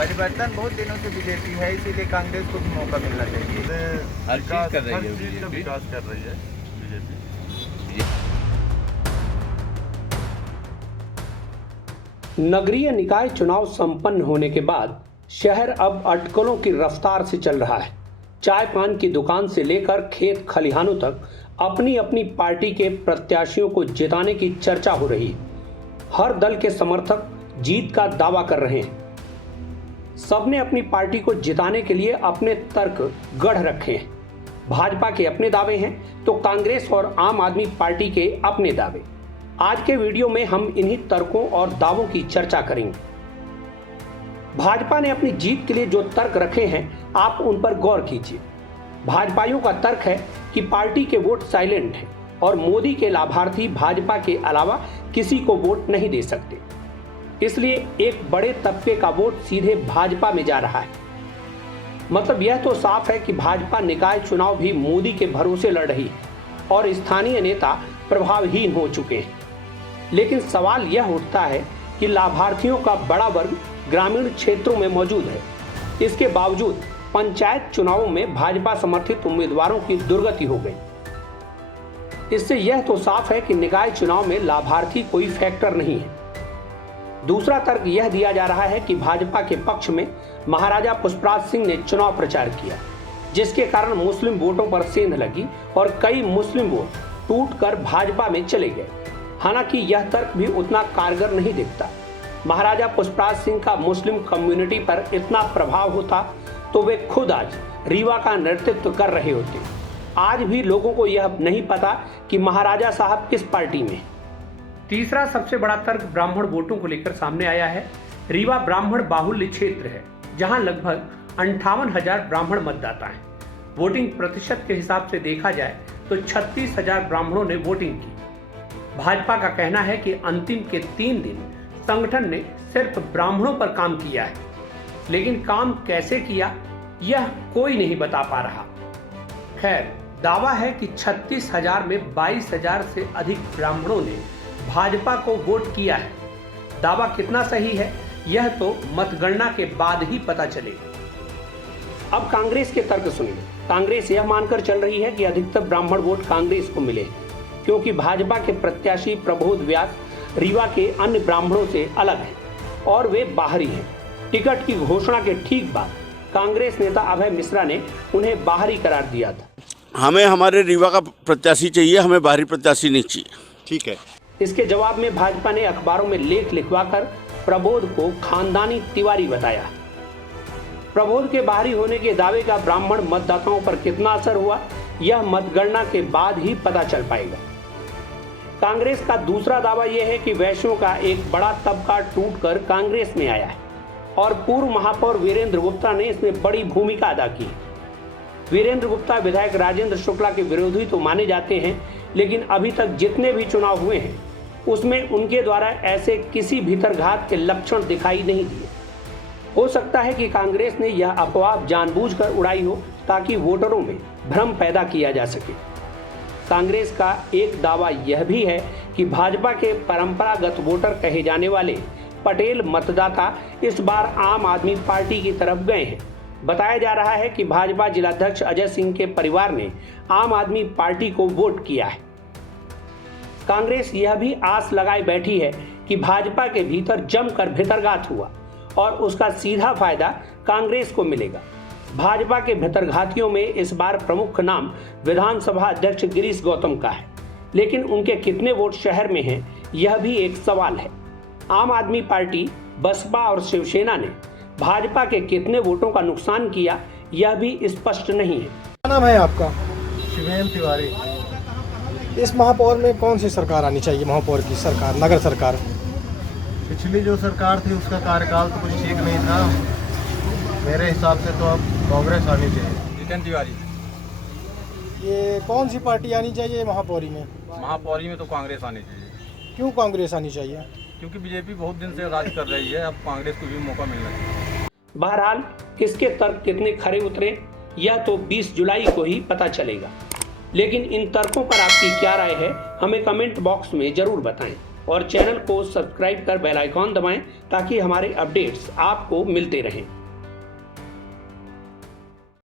परिवर्तन बहुत दिनों से बीजेपी है, इसीलिए कांग्रेस को भी मौका मिलना चाहिए। हर चीज कर रही है चीज का बीजेपी। विकास कर रही है बीजेपी। नगरीय निकाय चुनाव संपन्न होने के बाद शहर अब अटकलों की रफ्तार से चल रहा है। चाय पान की दुकान से लेकर खेत खलिहानों तक अपनी अपनी पार्टी के प्रत्याशियों को जिताने की चर्चा हो रही है। हर दल के समर्थक जीत का दावा कर रहे हैं। सबने अपनी पार्टी को जिताने के लिए अपने तर्क गढ़ रखे हैं। भाजपा के अपने दावे हैं तो कांग्रेस और आम आदमी पार्टी के अपने दावे। आज के वीडियो में हम इन्हीं तर्कों और दावों की चर्चा करेंगे। भाजपा ने अपनी जीत के लिए जो तर्क रखे हैं, आप उन पर गौर कीजिए। भाजपाइयों का तर्क है कि पार्टी के वोट साइलेंट हैं और मोदी के लाभार्थी भाजपा के अलावा किसी को वोट नहीं दे सकते, इसलिए एक बड़े तबके का वोट सीधे भाजपा में जा रहा है। मतलब यह तो साफ है कि भाजपा निकाय चुनाव भी मोदी के भरोसे लड़ रही है और स्थानीय नेता प्रभावहीन हो चुके हैं। लेकिन सवाल यह उठता है कि लाभार्थियों का बड़ा वर्ग ग्रामीण क्षेत्रों में मौजूद है। इसके बावजूद पंचायत चुनावों में भाजपा समर्थित उम्मीदवारों की दुर्गति हो गई। इससे यह तो साफ है कि निकाय चुनाव में लाभार्थी कोई फैक्टर नहीं है। दूसरा तर्क यह दिया जा रहा है कि भाजपा के पक्ष में महाराजा पुष्पराज सिंह ने चुनाव प्रचार किया, जिसके कारण मुस्लिम वोटों पर सेंध लगी और कई मुस्लिम वोट टूटकर भाजपा में चले गए। हालांकि यह तर्क भी उतना कारगर नहीं दिखता। महाराजा पुष्पराज सिंह का मुस्लिम कम्युनिटी पर इतना प्रभाव होता तो वे खुद आज रीवा का नेतृत्व कर रहे होते। आज भी लोगों को यह नहीं पता कि महाराजा साहब किस पार्टी में। तीसरा सबसे बड़ा तर्क ब्राह्मण वोटों को लेकर सामने आया है। रीवा ब्राह्मण बाहुल्य क्षेत्र है, जहां लगभग 58,000 ब्राह्मण मतदाता हैं। वोटिंग प्रतिशत के हिसाब से देखा जाए तो 36,000 ब्राह्मणों ने वोटिंग की। भाजपा का कहना है कि अंतिम के 3 दिन संगठन ने सिर्फ ब्राह्मणों पर काम किया है, लेकिन काम कैसे किया यह कोई नहीं बता पा रहा। खैर, दावा है कि 36,000 में 22,000 से अधिक ब्राह्मणों ने भाजपा को वोट किया है। दावा कितना सही है यह तो मतगणना के बाद ही पता चलेगा। अब कांग्रेस के तर्क सुनिए। कांग्रेस यह मानकर चल रही है कि अधिकतर ब्राह्मण वोट कांग्रेस को मिले, क्योंकि भाजपा के प्रत्याशी प्रबोध व्यास रीवा के अन्य ब्राह्मणों से अलग हैं और वे बाहरी हैं। टिकट की घोषणा के ठीक बाद कांग्रेस नेता अभय मिश्रा ने उन्हें बाहरी करार दिया था। हमें हमारे रीवा का प्रत्याशी चाहिए, हमें बाहरी प्रत्याशी नहीं चाहिए। ठीक है। इसके जवाब में भाजपा ने अखबारों में लेख लिखवाकर प्रबोध को खानदानी तिवारी बताया। प्रबोध के बाहरी होने के दावे का ब्राह्मण मतदाताओं पर कितना असर हुआ यह मतगणना के बाद ही पता चल पाएगा। कांग्रेस का दूसरा दावा यह है कि वैश्यों का एक बड़ा तबका टूटकर कांग्रेस में आया है और पूर्व महापौर वीरेंद्र गुप्ता ने इसमें बड़ी भूमिका अदा की। वीरेंद्र गुप्ता विधायक राजेंद्र शुक्ला के विरोधी तो माने जाते हैं, लेकिन अभी तक जितने भी चुनाव हुए हैं उसमें उनके द्वारा ऐसे किसी भीतरघात के लक्षण दिखाई नहीं दिए। हो सकता है कि कांग्रेस ने यह अफवाह जानबूझकर उड़ाई हो ताकि वोटरों में भ्रम पैदा किया जा सके। कांग्रेस का एक दावा यह भी है कि भाजपा के परंपरागत वोटर कहे जाने वाले पटेल मतदाता इस बार आम आदमी पार्टी की तरफ गए हैं। बताया जा रहा है कि भाजपा जिलाध्यक्ष अजय सिंह के परिवार ने आम आदमी पार्टी को वोट किया है। कांग्रेस यह भी आस लगाए बैठी है कि भाजपा के भीतर जमकर भितरघात हुआ और उसका सीधा फायदा कांग्रेस को मिलेगा। भाजपा के भितरघातियों में इस बार प्रमुख नाम विधानसभा अध्यक्ष गिरीश गौतम का है, लेकिन उनके कितने वोट शहर में हैं यह भी एक सवाल है। आम आदमी पार्टी, बसपा और शिवसेना ने भाजपा के कितने वोटों का नुकसान किया यह भी स्पष्ट नहीं है। क्या नाम है आपका? शिवेन तिवारी। इस महापौर में कौन सी सरकार आनी चाहिए? महापौर की सरकार, नगर सरकार। पिछली जो सरकार थी उसका कार्यकाल तो कुछ ठीक नहीं था। मेरे हिसाब से तो अब कांग्रेस आनी चाहिए। जितेंद्र तिवारी। ये कौन सी पार्टी आनी चाहिए महापौरी में? महापौरी में तो कांग्रेस आनी चाहिए। क्यों कांग्रेस आनी चाहिए? क्योंकि बीजेपी बहुत दिन से राज कर रही है, अब कांग्रेस को भी मौका मिलना चाहिए। बहरहाल किसके तर्क कितने खरे उतरे यह तो 20 जुलाई को ही पता चलेगा। लेकिन इन तर्कों पर आपकी क्या राय है हमें कमेंट बॉक्स में जरूर बताएं। और चैनल को सब्सक्राइब कर बेल आइकॉन दबाएं ताकि हमारे अपडेट्स आपको मिलते रहें।